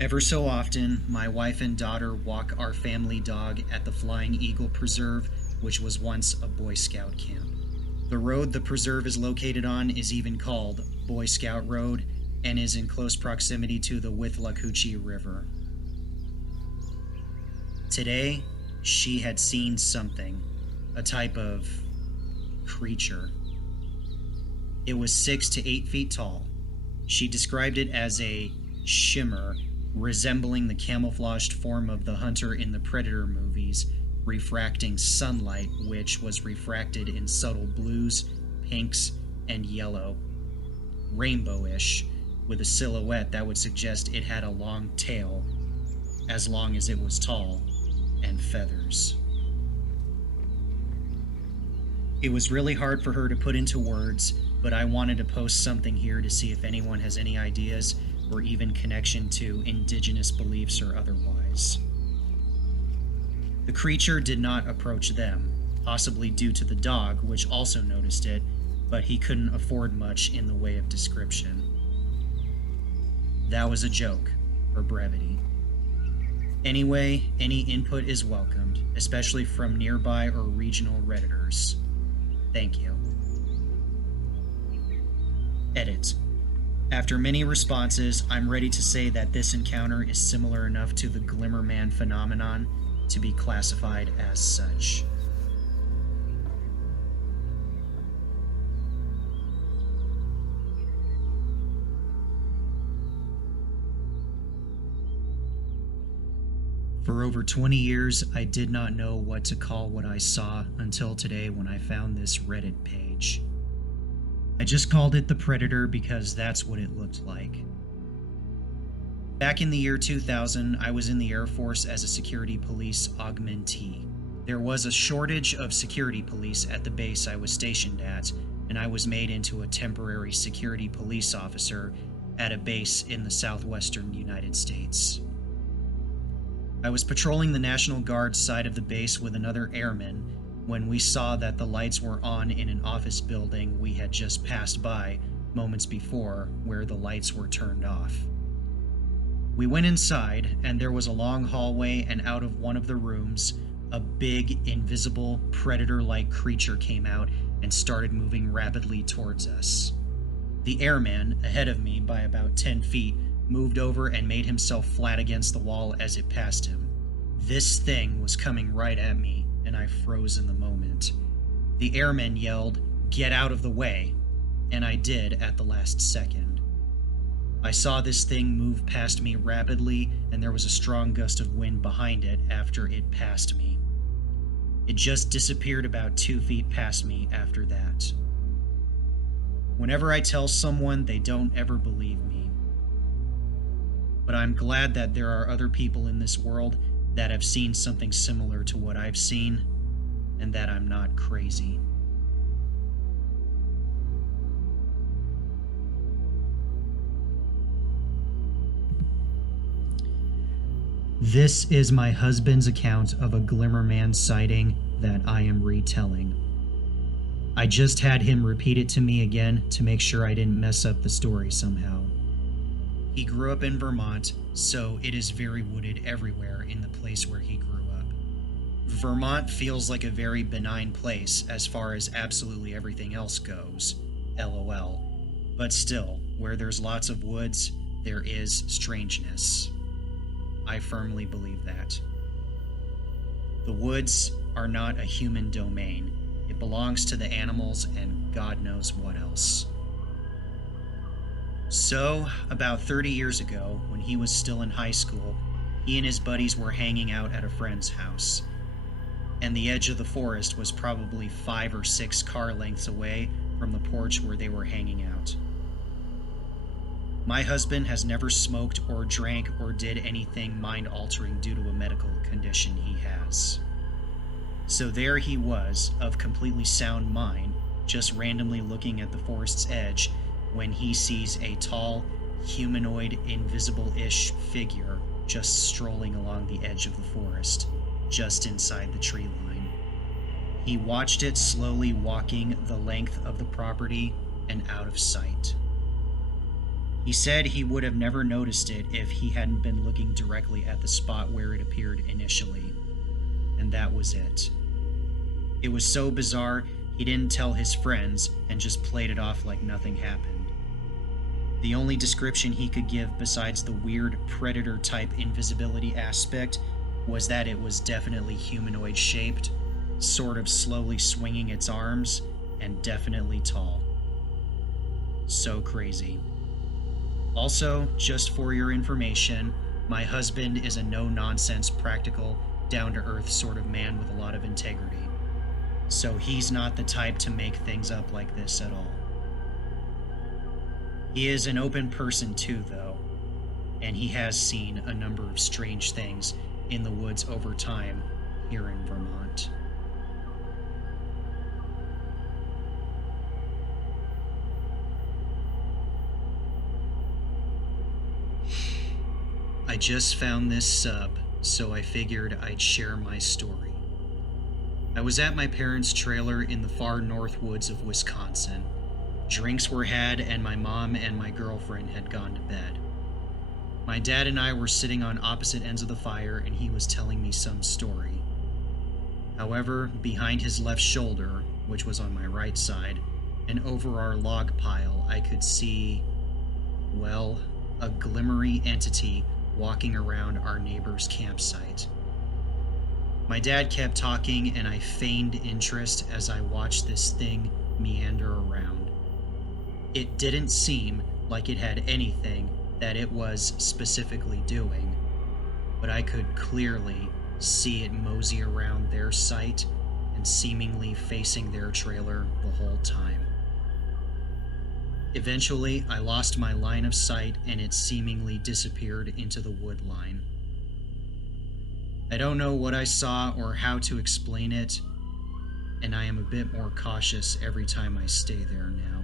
Ever so often, my wife and daughter walk our family dog at the Flying Eagle Preserve, which was once a Boy Scout camp. The road the preserve is located on is even called Boy Scout Road and is in close proximity to the Withlacoochee River. Today, she had seen something, a type of creature. It was 6 to 8 feet tall. She described it as a shimmer resembling the camouflaged form of the hunter in the Predator movies, refracting sunlight, which was refracted in subtle blues, pinks, and yellow. Rainbowish, with a silhouette that would suggest it had a long tail, as long as it was tall, and feathers. It was really hard for her to put into words, but I wanted to post something here to see if anyone has any ideas or even connection to indigenous beliefs or otherwise. The creature did not approach them, possibly due to the dog, which also noticed it, but he couldn't afford much in the way of description. That was a joke, for brevity. Anyway, any input is welcomed, especially from nearby or regional Redditors. Thank you. Edit. After many responses, I'm ready to say that this encounter is similar enough to the Glimmer Man phenomenon to be classified as such. For over 20 years, I did not know what to call what I saw until today when I found this Reddit page. I just called it the Predator because that's what it looked like. Back in the year 2000, I was in the Air Force as a security police augmentee. There was a shortage of security police at the base I was stationed at, and I was made into a temporary security police officer at a base in the southwestern United States. I was patrolling the National Guard side of the base with another airman when we saw that the lights were on in an office building we had just passed by moments before, where the lights were turned off. We went inside, and there was a long hallway, and out of one of the rooms, a big, invisible, predator-like creature came out and started moving rapidly towards us. The airman, ahead of me by about 10 feet, moved over and made himself flat against the wall as it passed him. This thing was coming right at me, and I froze in the moment. The airman yelled, "Get out of the way," and I did at the last second. I saw this thing move past me rapidly, and there was a strong gust of wind behind it after it passed me. It just disappeared about 2 feet past me after that. Whenever I tell someone, they don't ever believe me. But I'm glad that there are other people in this world that have seen something similar to what I've seen, and that I'm not crazy. This is my husband's account of a Glimmer Man sighting that I am retelling. I just had him repeat it to me again to make sure I didn't mess up the story somehow. He grew up in Vermont, so it is very wooded everywhere in the place where he grew up. Vermont feels like a very benign place as far as absolutely everything else goes, LOL. But still, where there's lots of woods, there is strangeness. I firmly believe that. The woods are not a human domain. It belongs to the animals and God knows what else. So, about 30 years ago, when he was still in high school, he and his buddies were hanging out at a friend's house. And the edge of the forest was probably 5 or 6 car lengths away from the porch where they were hanging out. My husband has never smoked or drank or did anything mind-altering due to a medical condition he has. So there he was, of completely sound mind, just randomly looking at the forest's edge when he sees a tall, humanoid, invisible-ish figure just strolling along the edge of the forest, just inside the tree line. He watched it slowly walking the length of the property and out of sight. He said he would have never noticed it if he hadn't been looking directly at the spot where it appeared initially. And that was it. It was so bizarre, he didn't tell his friends and just played it off like nothing happened. The only description he could give besides the weird predator-type invisibility aspect was that it was definitely humanoid shaped, sort of slowly swinging its arms, and definitely tall. So crazy. Also, just for your information, my husband is a no-nonsense, practical, down-to-earth sort of man with a lot of integrity. So he's not the type to make things up like this at all. He is an open person too, though, and he has seen a number of strange things in the woods over time here in Vermont. I just found this sub, so I figured I'd share my story. I was at my parents' trailer in the far north woods of Wisconsin. Drinks were had, and my mom and my girlfriend had gone to bed. My dad and I were sitting on opposite ends of the fire, and he was telling me some story. However, behind his left shoulder, which was on my right side, and over our log pile, I could see, well, a glimmery entity walking around our neighbor's campsite. My dad kept talking, and I feigned interest as I watched this thing meander around. It didn't seem like it had anything that it was specifically doing, but I could clearly see it mosey around their site and seemingly facing their trailer the whole time. Eventually, I lost my line of sight and it seemingly disappeared into the wood line. I don't know what I saw or how to explain it, and I am a bit more cautious every time I stay there now.